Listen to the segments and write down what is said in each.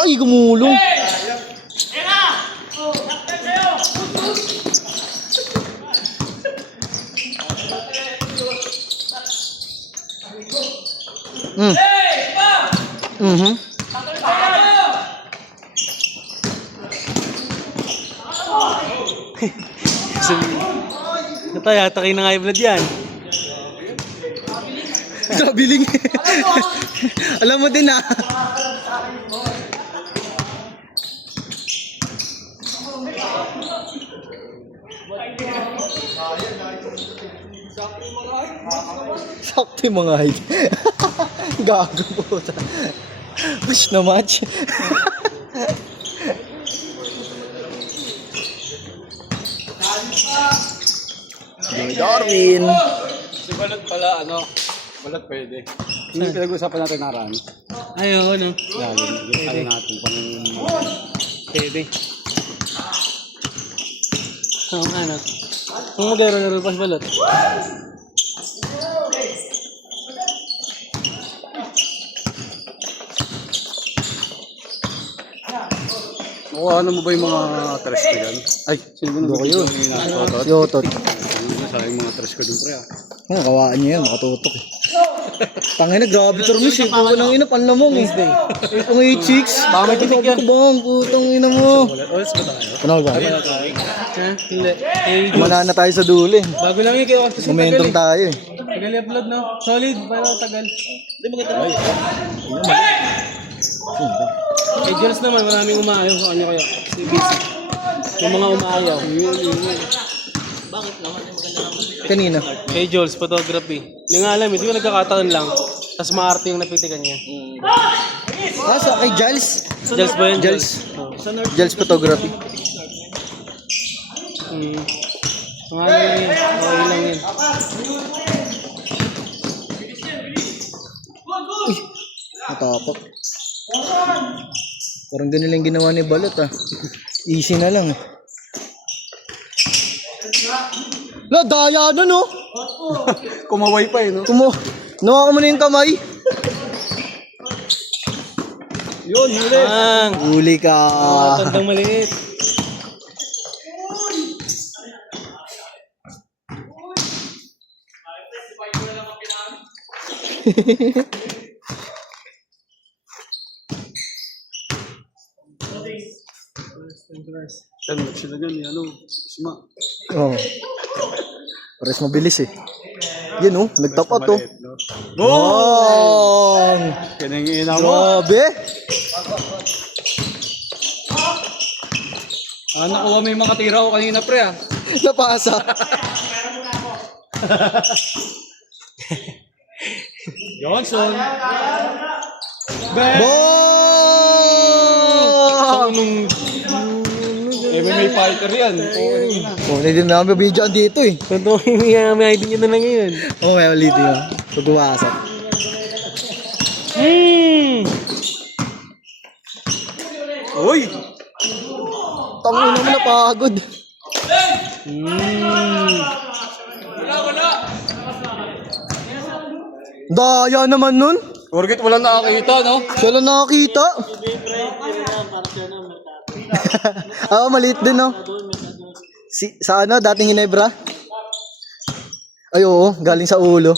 Ay, gumulong. Natayata kayo ng high blood yan. Gabiling. Alam mo din ah. Sakto yung mga height. Gago po. Push na match. Darwin. Si Balot pala, ano? Balot pwede. Hindi pinag-usapan natin naran. Ay, oo, no? Lalim. Ano natin. Pwede. Oo, ano? Kung mag-aero-aero pa si Balot. Ano mo ba yung mga trash ko yan? Ay, sino ba nag-video yun? Yotot. Sayang yung mga trash ko dun pre ah. Kawaan niya yan, makatutok eh. Tangina, grabe turmis eh. Puko ng ina, panlamong eh. Kung i-chicks. Baka may titik yan. Bang, putang ina mo. Oras ba tayo? Panahal ba? Ha? Hindi. Eh, Manana tayo sa dulo eh. bago lang yun kayo kasi Momentum tayo eh. tagal i-upload, no? Solid, pero tagal. Hindi maganda lang. Eh, Jules naman, maraming umaayaw sa kanya kaya. Si busy. Yung mga umaayaw. Kanina. Kay Jules, photography. Hindi nga alam, hindi ko nagkakataon lang. Tapos maarte yung napitikan niya. So kay Giles. Jules ba yun? Giles. Giles Photography. Mga ano lang yun. Okay lang yun. Natapok. Parang ganun lang ginawa ni Balot ah. Easy na lang eh. La, daya na no? Kumaway pa eh no? Nawa ka mo na yung kamay. Yun, huli. Huli ka. Tandang maliit. Ano, sila gan ano, isma. Oh. Pares mabilis eh. Yun oh, nagtapat oh. Bong! Kinangina mo. Grabe! Nakuha mo yung mga tira ko kanina pre ah. Napasa. Johnson. Bong! MMA fighter yan. Oh, hindi na namin bibidyoan dito eh. Totoo yung may ID nyo na lang ngayon. Oh, may ulit yun. Pagbuwasan. Uy! Tangin naman napagod. Daya naman nun. Forget wala nakakita no? Siya lang nakakita. Maliit din no. Sa ano, dating Ginebra? Ay oo, galing sa ulo.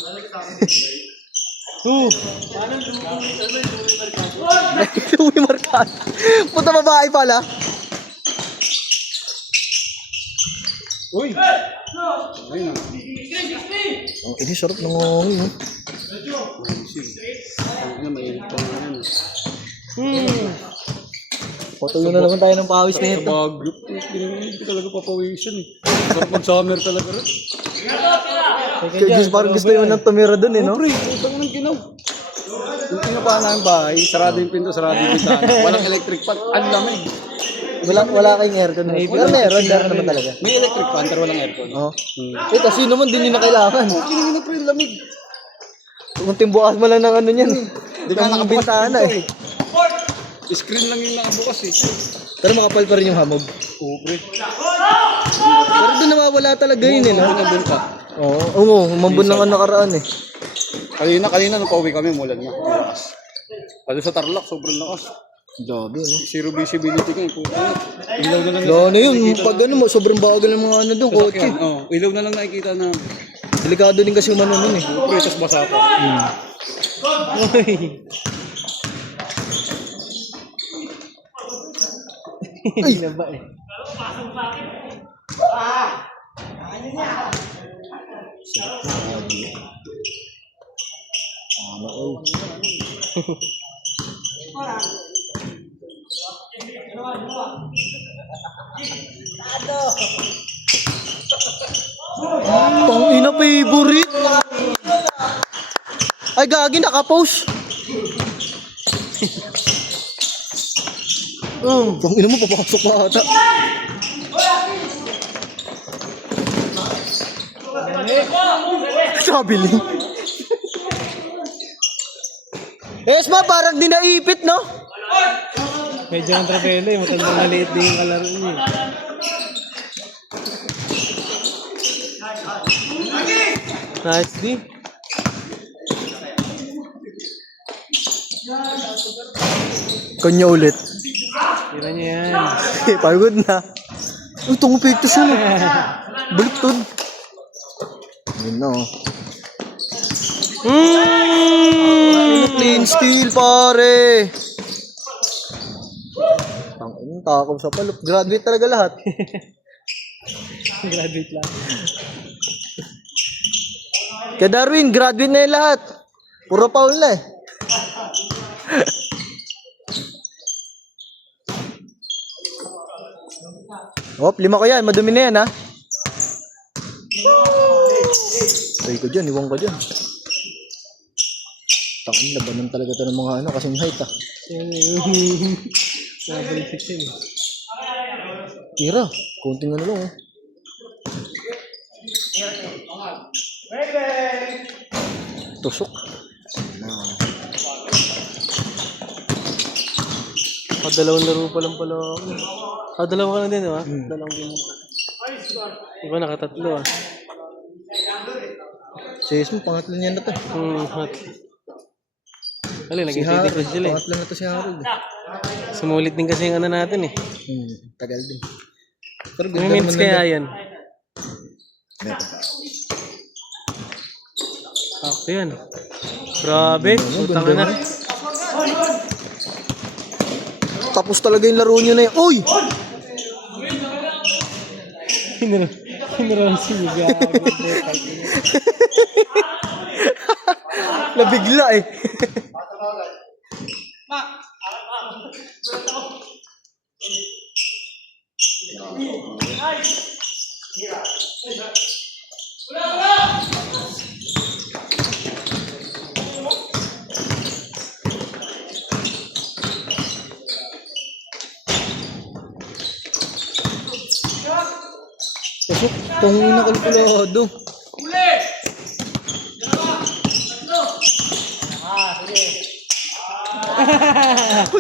Louie Marcano. Puta babae pala. Uy! Ayun na. Oh, ini sarap ng ngoy. Ano, may ito na yan. Patuloy na naman tayo ng pawis na ito. Bagyo. Hindi ko talaga papawisan eh. Mag-summer talaga rin. Kaya Diyos, parang gusto yun nang tumira dun eh, no? Pre, utang ng ginaw. Yung pinapahan ng bahay, sarado yung pinto, sarado yung bintana. Walang electric fan. Ang lamig. Wala kayong aircon. Pero meron naman talaga. May electric fan pero walang aircon. Oo. Eh, kasi naman din yun na kailangan. Kinigin na pre, lamig. Kung timbukas mo lang ng ano niyan. Di ka nakabintana eh. Screen lang yung nakabukas eh. Pero makapal pa rin yung hamog. Oo, pre. Pero doon nawawala talaga yun eh, no? Nandun ka. Oo, umambon lang ang nakaraan eh. Kanina nung pauwi kami, mulan na. Lakas. Lalo sa Tarlac, sobrang lakas. Grabe, no? Zero visibility ka, puta. Ilaw na lang. Lalo yun, pag ano, sobrang bagal ng mga ano doon, kotse. Oh, ilaw na lang nakikita na. Delikado din kasi umano nun eh. Pre, tas basa pa. Ay! Naba eh. Pang ina favorite. Ay gagi naka-post. Pang ina mo papasok pa ata. Sabi lang. Esma parang di naipit no? Medyo ang trapelo eh. Matandang maliit din yung kalaro niya. Nice di. Kanya ulit. Tira niya yan. Pagod na. Uy, tungupigtas yun. Baliktod. Yun na oh. Clean steel pare. Ang takot sa palop. Graduate talaga lahat. Graduate lang. Kaya Darwin, graduate na yung lahat. Puro Paul na eh. Hop, 5 ko yan. Madumi na yan ha. Tay ko dyan, iwang ko dyan. Takin, labanan talaga ito ng mga ano, kasing height ha. Yan yung... Nabalisit yun. Tira, konting ano lang oh. Tusok. Dalawang laro pa lang pala ako. Dalawa ka na din, ha? Dalawang game pa. Iba nakatatlo, ah. Sis mo, pangatlo niya na to. Hot. Alin, Si naging 3 Harold, crush sila eh. pangatlo na to si Harold. Sumulit din kasi yung ano natin eh. Tagal din. Pero May minutes kaya yan. Sakto yan. Grabe, utang na. Tapos talaga yung laro nyo na yun. Uy! Hinaraw si Gago. Nabigla eh. Pasok, tangin na kalkulado.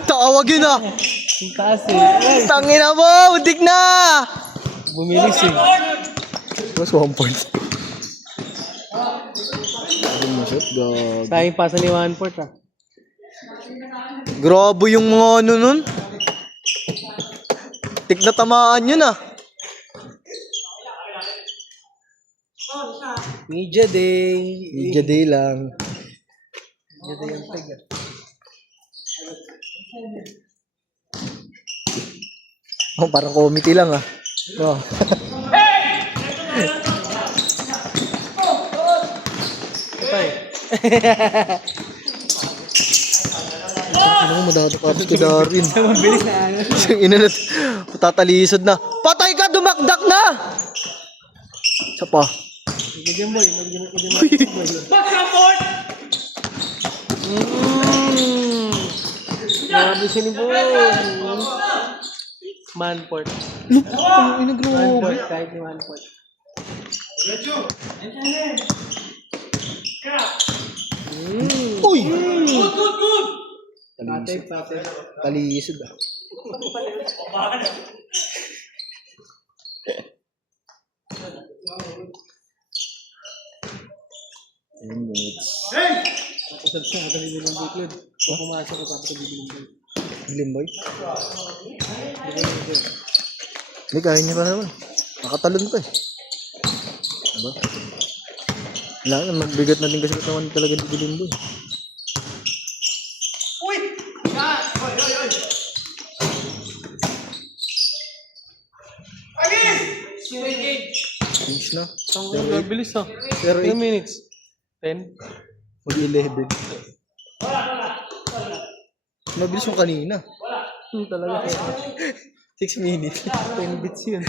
Tawag yun ah. Ang taas eh. Tangin na mo, udik na. Bumilis eh. Mas 1 point. Shot, gag. Sayang pasa ni Wanport ah. Grabe yung mga ano nun. Tik na tamaan yun ah. Media day. Media day lang. Media day yung tag ah. Oh, parang committee lang ah. Oh. Patay. Ano mo madadapapos ka Darwin? Mabilis na ano. Isang ina na tatalisod na. Patay ka! Dumakdak na! Isa pa. Magiging boy. Magiging boy. Grabe siya ni boy. Manport. Ang ina, grabe. Manport, kahit ni Manport. Uy! Tatay, tatay. Talisod ah. Ayun, minutes. Kapasal siya, katali ng buklod. Kung pumasok ka, papatali ng buklod. Limboy. Hindi, kaya niya pa naman. Nakatalon pa eh. Diba? Wala na, mabigat na din kasi naman talaga dito Limboy. Finish na. Ang bilis ah. 0-8. 10 minutes. 10? Mag-11. Mabilis yung kanina. Talaga. 6 minutes. 10 bits yun.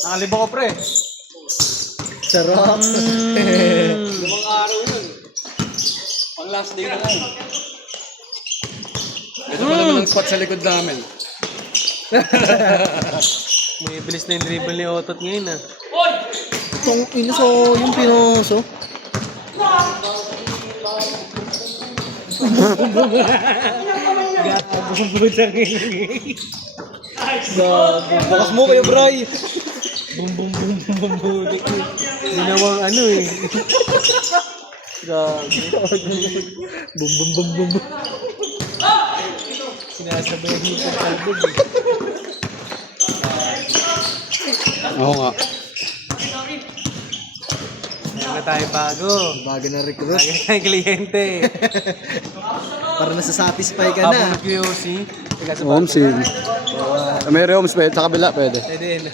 Nakalibo ko pre. Sarap. Limang araw yun. Pang last day na lang. Ito pa naman ang spot sa likod namin. May bilis na yung dribble ni Otot ngayon ah. Itong inuso, yung pinoso. Bakas mo kayo, Bray. Bum bum bum bum bum bum. Ginawang ano eh. Grabe. Bum bum bum bum bum. Sinasabay niyo sa kalbog eh. Oo nga. Meron na tayo bago. Bago na recruit. Bago na tayong kliyente. Para nasasatisfy ka Habang na. nag-QC. Homes yun. May homes pwede. Sa kabila pwede. Pwede na.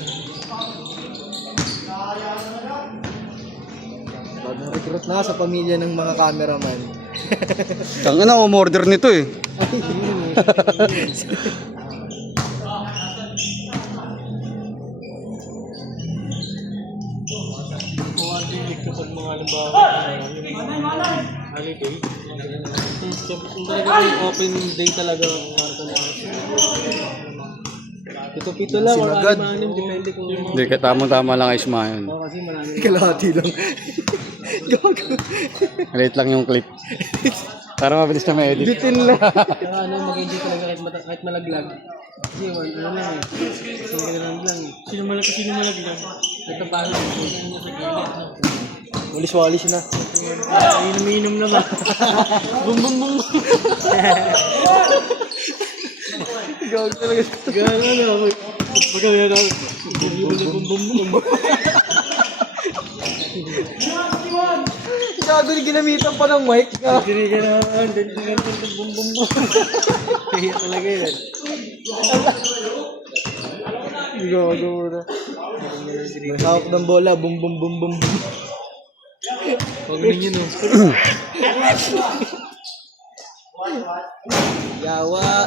Bago na recruit na sa pamilya ng mga cameraman. Kang na, umorder nito eh. Kung ano yung lig kapag mga halimbawa. Holiday. Kung talaga yung open day talaga. Pito-pito lang. Or Sinagad. anim-anim. Depende kung yung Hindi, tamang-tama lang ay yun. Oo, kasi marami. Kalahati lang. Gago. Late lang yung clip. Para mabilis na may edit. Bitin lang. Kaya ano, mag-enjoy talaga kahit malaglag. Kasi ano lang eh. Kasi magandang lang eh. Sino malaglag? Ito paano? Sino sa gilid? Walis-walis na. Inom naman. Bum bum bum. Gago talaga. Gano'n ano. Pagka may ano. Bum bum bum. Gago, ginamitan pa ng mic. Hindi ka naman. Bum bum bum. Kaya talaga yan. Gago na. May hawak ng bola. Bum bum bum bum bum. Huwag ninyo no. Yawa.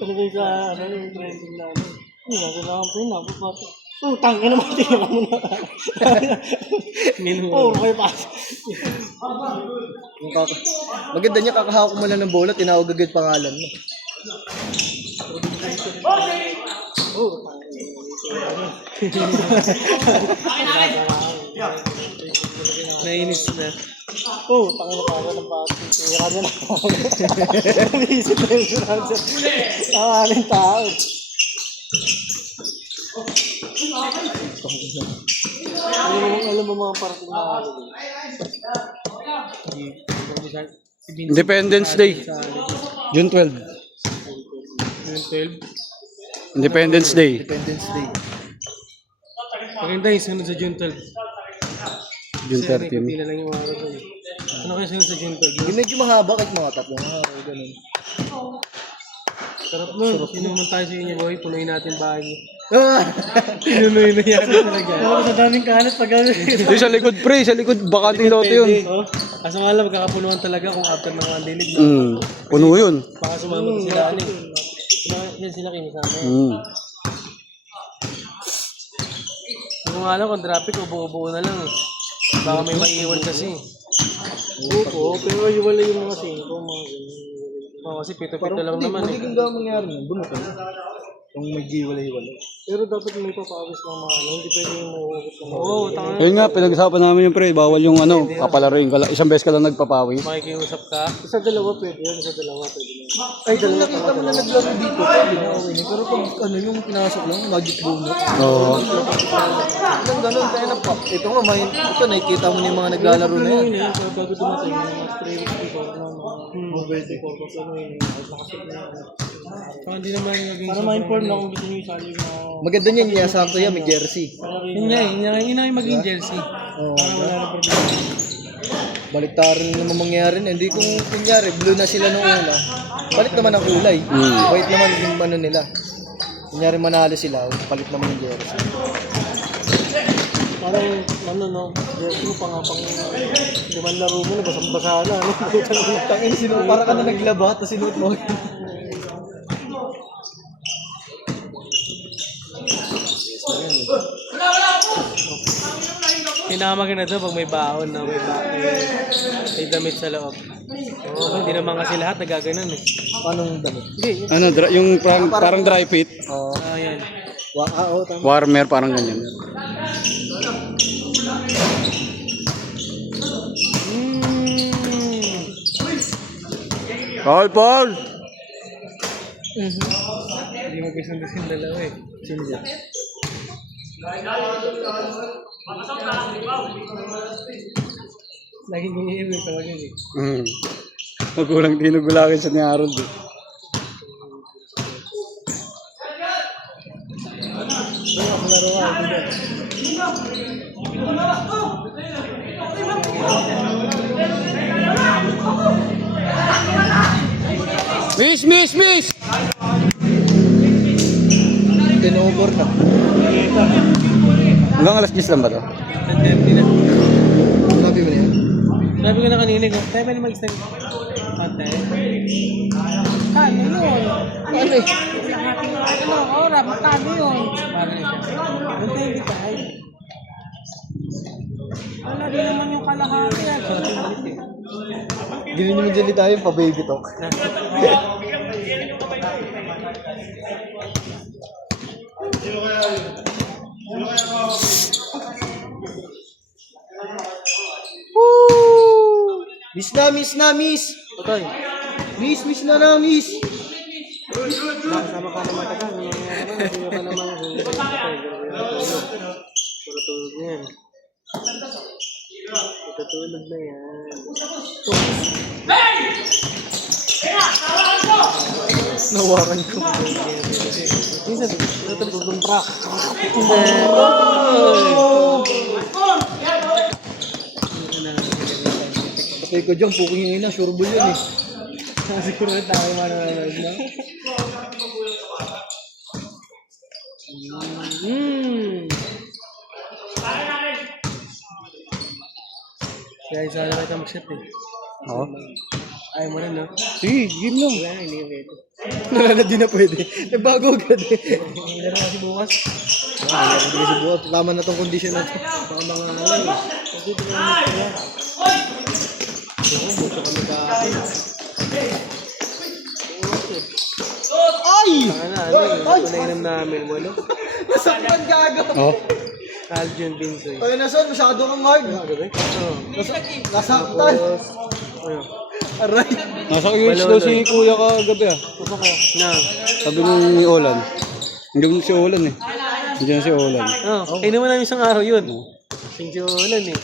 Ano ba sa ano yung trending na ano? Nasa na ang pinapapasok. Tangin naman, tingnan mo na. Oo, may pasok. Maganda niya, kakahawak mo na ng bola, tinawag agad pangalan mo. Nainis na. Tangin na pala ng pasok. Kaya ka na. Naisip na yung sunansa. Tawanin tao. Alam mo mga parating na ano. Independence Day. June 12. Yung 12. Independence Day. Independence Day. Maganda yung sunod sa June 12. June Kasi 13. pila lang yung araw doon. Ano kaya sunod sa June 12? Yung medyo mahaba kahit mga tatlong araw, ganun. Sarap nun. Sino man tayo sa inyo, boy. Punuin natin bahay. Ah! Pinunuin na yan talaga. Sa daming kalat pag gano'n. Yung sa likod pre, sa likod. Bakanting lote yun. Kaso nga lang, magkakapunuan talaga kung after ng mga dilig. Puno yun. Baka sumama pa sila. Ano yan sila kinisama yan. Kung nga lang, kung traffic, ubo-ubo na lang eh. Baka may maiwan kasi. Oo, pero iwala yung mga singko, mga ganyan. Oo, kasi pito-pito lang naman eh. Magiging gawang mangyari nun, bunutan. Kung mag-iwalay-iwalay. Pero dapat may papawis ng mga ano, hindi pwede yung mauukot ng mga. Oo, tanga. Yun nga, pinag-usapan namin yung pre, bawal yung ano, papalaruin ka lang. Isang beses ka lang nagpapawis. Makikiusap ka. Sa dalawa pwede yun, sa dalawa pwede yun. Ay, kung nakita mo na naglaro dito, pwede na okay na. Pero pag ano yung pinasok lang, magic donut. Oo. Ganun tayo na pop. Ito nga, ito nakikita mo na yung mga naglalaro na yan. Yun eh, so bago dumating, mga 3 weeks before na mga birthday ko, kasi ano yun, nakasip na yun. Baka hindi naman naging Para ma-inform lang kung gusto nyo isali yung mga. Maganda niyan, niya sakto yan, may jersey. Yun nga eh, yun na yung maging jersey. Oo. Para wala na problema. Baliktarin naman mangyari na. Hindi kung kunyari, blue na sila nung una. Palit naman ang kulay. White naman yung ano nila. Kunyari manalo sila, palit naman yung jersey. Parang, ano no, jersey mo pang limang laro mo, nabasang-basa na, ano, Tangin, para ka na naglaba, tapos sinuot mo. Pinamagin na doon pag may baon na may damit sa loob. Oo, hindi naman kasi lahat nagaganon eh. Paano yung damit? Hindi, Ano, yung parang dry fit. Oo. yan. Oo, tama. Warmer, parang ganyan. Paul! Hindi mo gusto yung dalawa eh. Sino? Laging iniiwi talaga eh. Magulang tinugulakin sa ni Harold eh. Miss! Tinobor na. Hanggang alas 10 lang ba to? Hindi na. Sabi mo na yan? Sabi ko na kanina, tayo pwede mag-extend. Ate. Kano yun? Ano eh? Ano, oras, magkano yun? Parang siya. Hindi, hindi tayo. Wala din naman yung kalahati yan. Siya natin ulit eh. Gini naman dyan tayo, pa-baby talk. Woo! Miss na, miss! Otoy, Miss na, miss! sama ka naman ka dyan. Hindi ka naman. Puro tulog na yan. Tutulog na yan. Nawakan ko. Minsan, natulog ng track. Patay ko dyan, puking yung ina, sure ball yun eh. Siguro na tayo mananood na. Kaya isa na kita mag-shot eh. Oo. Ayaw mo rin, no? Sige, game lang. Wala, hindi ka pwede. Wala na, di na pwede. Nagbago agad eh. Hindi na rin kasi bukas. Hindi si buhat. Tama na tong condition na to. Baka mga alay. Kasi ito naman sila. Oo, buto kami kahapon. Ay! Ano na inam namin, walo. Nasaktan gago! Oo. Aljon Binsoy. Ay, nasan? Masyado kang hard. Oo. Nasaktan. Ano? Aray. Nasa QH daw si Kuya kagabi ah. Na. Sabi ni Olan. Hindi mo si Olan eh. Hindi na si Olan. Oh, naman namin isang araw yun. Singjulan eh.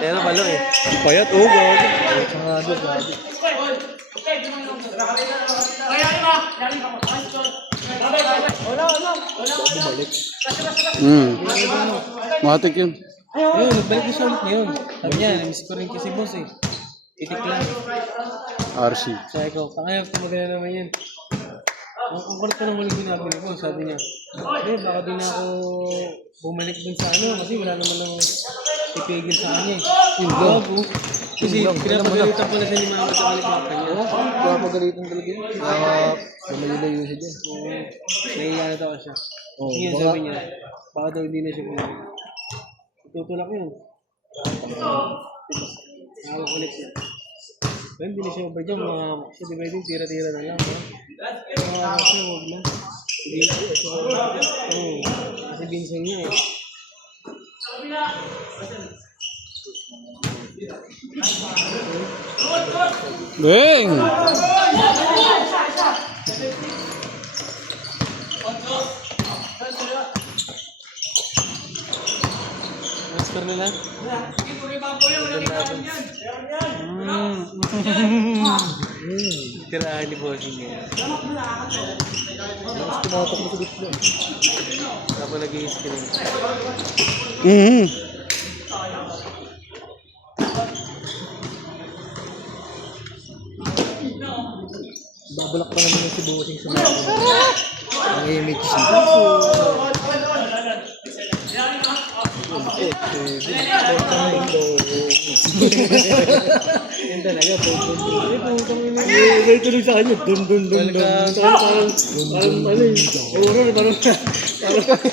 Pero balo eh. Payat, oh, gabi. Sangado, gago. Matik yun. Ayun, nagbalik ko siya ulit ngayon. Sabi niya, namiss ko rin kasi boss eh. Titik lang. RC. Sabi ko, pakaya, tumagal na naman yan. Ang kulit ko ng muling ginagawa ko, sabi niya, baka di na ako bumalik dun sa ano, kasi wala naman nang ipigil sa kanya eh. Bago. Kasi pinapagalitan ko na siya ni mama sa kalik ng kanya. Kaya magalitan talaga yun. Kaya malayo siya dyan. Nahiya na daw siya. Oh, Yun baka, sabi niya. Baka daw hindi na siya bumalik. Tutulak yun. Nakawak ulit siya. Pero hindi na siya overdyan. Mga siya, di ba yun? Tira-tira na lang. Mga siya, huwag na. Hindi siya. Oo. Kasi binsang niya eh. Beng! Master nila? Tirahan ni Bossing niya. tumatak mo sa gitna. Tapos nag-i-screen. Mm-hmm. Babulak pa naman yung si Bossing sa mga. Ang image. Yan talaga, May tuloy sa kanya. Dun dun dun dun. parang ano eh. Horror,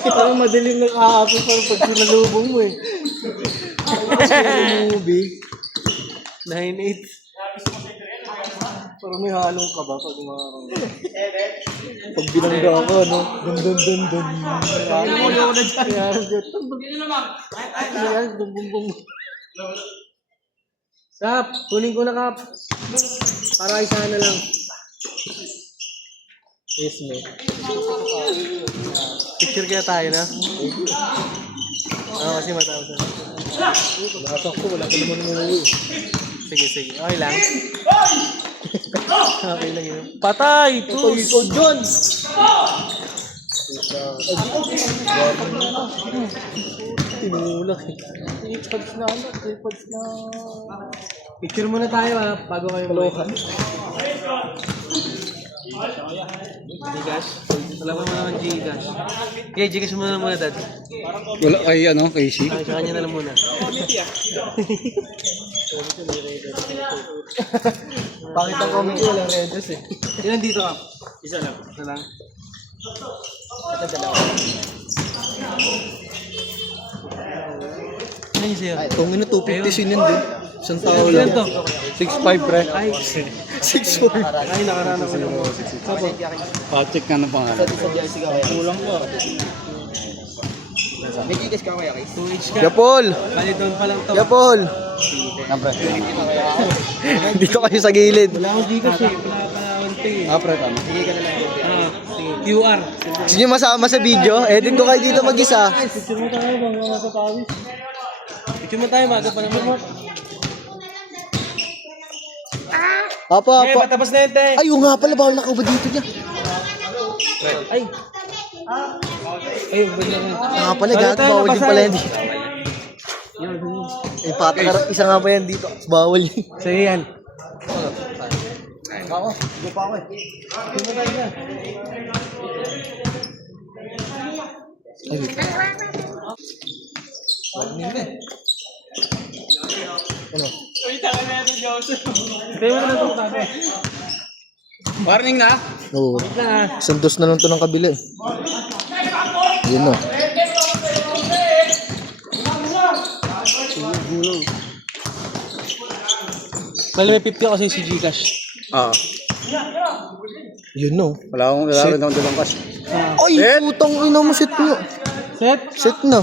parang madilim ng kahapon parang pag sinalubong mo eh. Movie. 9-8. Parang may halong ka ba pag mga... Pag binangga ako, no? Dun dun dun dun. Ano ko na dyan? Yan, bum. Kap, kunin ko na Kap. Para isa na lang. Yes, me. Picture kaya tayo na? Oo, kasi matapos na. Lasak ko, wala ka naman umuwi. Sige. Okay lang. Okay lang yun. Patay! Ito, ikaw dyan! Tinulak eh. Tripods na ano, tripods na... Picture muna tayo ha, bago kayo Kalokan. Gcash? Wala pa naman Gcash. Okay, Gcash muna dad. Wala kay ano, kay si. Ay, sa kanya na lang muna. Pangit ang comedy, walang redos eh. Ilan dito ka? Isa lang. Ito dalawa. Ilan yung sa'yo? Ay, kung ino 250 sin yun din. Isang tao Ilan lang. to? 6'5 pre. Ay, 6'4". ay nakarana ko lang. Pacheck nga ng pangalan. Sa jersey ka kaya. Kulang pa. May gigas ka kaya, Kais? 2H ka. Yapol! Bali doon pa lang to. Yapol! Dito kayo sa gilid. Wala akong Gcash eh. Wala pa unti eh. Pre, tama. Sige ka na lang. Sige. QR. Gusto nyo masama sa video? Edit ko kayo dito mag-isa. Picture mo tayo bang mga kapawis? Picture mo tayo, maga pa naman. Apo, Eh, apo. patapos na yun, te. Ay, oo nga pala, bawal nakabad dito niya. Ay. Ay, ba na yun? Nga pala, gago, bawal din pala yan dito. Eh, patakar, isa nga pa yan dito. Bawal yun. Sige yan. Ako, hindi pa ako eh. Picture mo tayo na. Ano? Tayo mo na ito, tabi. Warning na. Oo. Wait lang ah. Isang dos na lang to ng kabila eh. Yun o. Bali may 50 ako sa si Gcash. Ah. Yun o. Wala akong dalang cash. Ay, putang ina mo, set mo. Set? Set na.